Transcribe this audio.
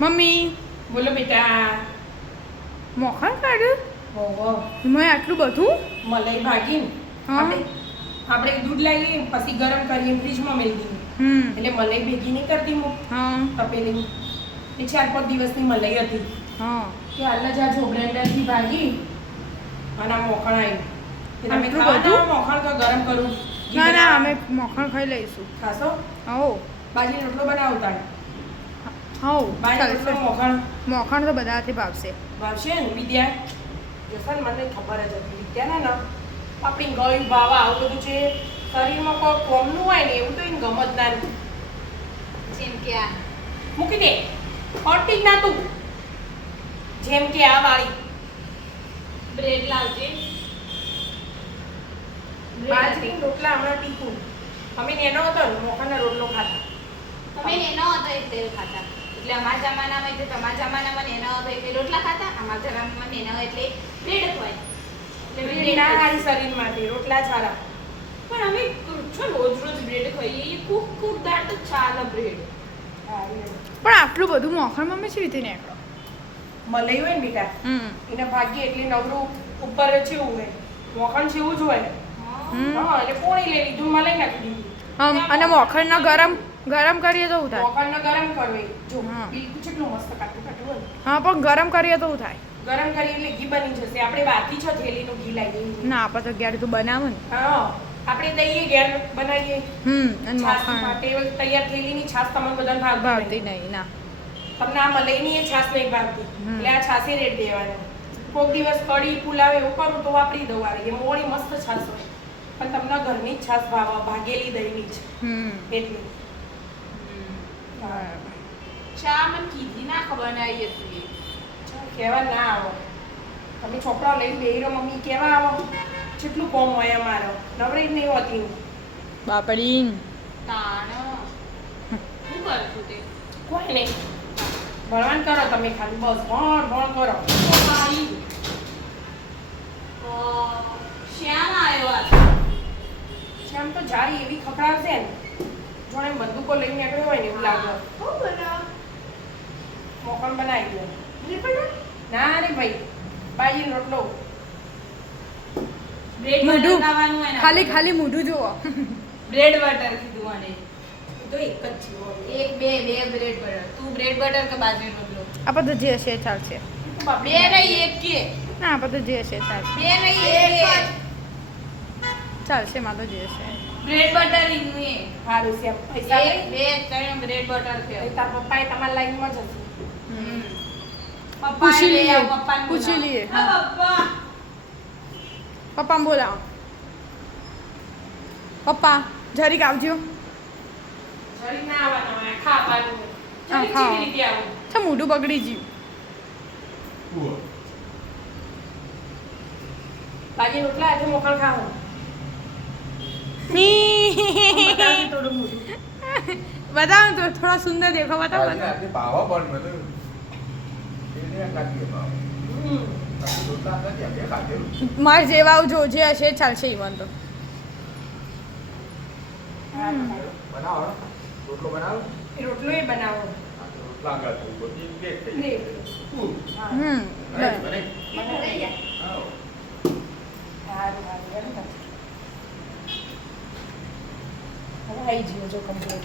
Mummy બોલો બેટા. મોખણ કાઢ્યું ઓહો, એમાં આટલું બધું મલાઈ ભાગીને હા. આપણે દૂધ લાવીએ પછી ગરમ કરીએ ફ્રીજમાં મેળી દઈએ એટલે મલાઈ ભેગી નહીં કરતી હું હા તપેલી એ 4-5 દિવસની મલાઈ હતી હા કે હાલના જ આ જો બ્લેન્ડરથી ભાગી અને આ મોખણ આવ્યું કે તમે આટલું ખાવાના બધું? મોખણ કે ગરમ કરું? ઘી ના ના બનાવવા? અમે મોખણ ખાઈ લઈશું ખાશો? હો બાજરી રોટલો બનાવતા હો બાજરી રોટલો ચાલશે મોખણ મોખણ તો બધાથી ભાવશે ભાવશે ને વિદ્યા? જશે ને મને ખબર જ હતી વિદ્યાને ને આપણી ગળી બાવા આવું બધું છે શરીરમાં કોઈ કોમનું હોય ને એવું તો એને ગમત ના નહીં. જેમ કે આ મૂકી દે ઓટી ના તું જેમ કે આ વાળી બ્રેડ લાવજે. બાજરી રોટલા હમણાં ટીકું અમે નેનો હતો ને મોખાના રોટલો ખાતા. તમે નેનો હતો એટલે ખાતા. એટલે અમારા જમાનામાં એટલે તમારા જમાનામાં નેનો હતો એટલે રોટલા ખાતા. અમારા જમાનામાં નેનો એટલે બ્રેડ ખવાય. એટલે બ્રેડ બ્રેડ ના ખાતા. સારી શરીર માટે રોટલા સારા. પણ અમે છો રોજ રોજ બ્રેડ ખાઈએ કુક કુક દાટ તો ચાલે બ્રેડ. પણ આટલું બધું મોખણ મમ્મી છે રીતે નીકળો મલાઈ હોય ને બેટા એને ભાગીએ એટલે નવરું ઉપર જેવું હોય મોખણ જેવું જ હોય. હા એટલે પોણી લઈ લીધું મલાઈ નાખી દીધું. અને મોખણનો ગરમ ગરમ કરીએ તો શું થાય મોખણને ગરમ કરવો જો હા. બિલકુલ કેટલું મસ્ત કાટું કાટું હોય ને. હા પણ ગરમ કરીએ તો શું થાય ગરમ કરીએ એટલે ઘી બની જશે. આપણે બાકી છો થેલીનું ઘી લાવીએ. ના આપણે તો ક્યારે તો બનાવો ને હા આપણે દઈએ ઘેર બનાવીએ. અને છાશ મોખણ માટે તૈયાર થેલીની છાશ તમને બધાને ભાવતી ભાવતી નહીં. નહીં ના તમને આ મલાઈની એ છાશ નહીં ભાવતી એટલે આ છાશે રેટ દેવાના. કોઈક દિવસ કઢી પુલાવ એવું કરું તો વાપરી દઉં વાળી એમાં ઓળી મસ્ત છાશ હોય પણ તમને ઘરની જ છાશ ભાવે ભાગેલી દહીંની જ એટલે ચા મને કીધી ના ખબર ના આવી હતી. કહેવા ના આવો તમે છોકરાઓ લઈને બેહી રહો મમ્મી કેવા આવો કેટલું કોમ હોય અમારો નવરી જ નહીં હોતી હું. બાપડી તાણ શું કરશું તે કોઈ નહીં ભણવાન કરો તમે ખાલી બસ ભણ કરો. શ્યામ આવ્યો આ શ્યામ તો જારી એવી ખખડાવશે ને જોડે બંદૂકો લઈને નીકળ્યો હોય ને એવું લાગે. મોકણ બનાવી દો. ના રે ભાઈ બાજીનો રોટલો. બ્રેડ મોઢું. બટર લાવવાનું હોય ને ખાલી ખાલી મોઢું જુઓ બ્રેડ બટર કીધું મને. એ તો એક જ છે. એક બે બ્રેડ બટર. તું બ્રેડ બટર કે બાજરીનો રોટલો? આપણે તો જે છે એ ચાલશે બે નહીં એક કે ના આપણે તો જે છે એ ચાલશે બે નહીં એક કે ચાલશે માં તો જે છે બ્રેડ બટર ઈનું એ સારું છે પૈસા એક લઈ બે ત્રણ બ્રેડ બટર છે. તાર પપ્પાએ તમારા લાઈનમાં જ હશે. પપ્પા પૂછી લઈ લઈએ આવ પપ્પાને પૂછી બોલાવો. લઈએ હા પપ્પા પપ્પા બોલાવો પપ્પા જરીક આવજો જરી ના આવવાના હોય ખા પાડું. હા, જરી ખાઓ. કેવી રીતે આવું? છે મોઢું બગડી ગયું બાજી રોટલા આજે મોકળ ખાવ. બતાવજો થોડું મોઢું. બતાવો તો થોડા સુંદર દેખો બતાવો આજે ભાવો પણ મને એને કાઢીએ ભાવ હમ. રોટલા નથી આપણે કાઢેલું મારે જેવા જો જે હશે એ ચાલશે ઈવન તો સારું, સારું. બનાવો રોટલો બનાવો એ રોટલો એ બનાવો. રોટલા કાઢું બધી કેક થઈ લે. હા હમ બને બને મને લઈ જા. આવો સારું, સારું, એમ કર. હવે આવી ગયો જો કમ્પ્લીટ.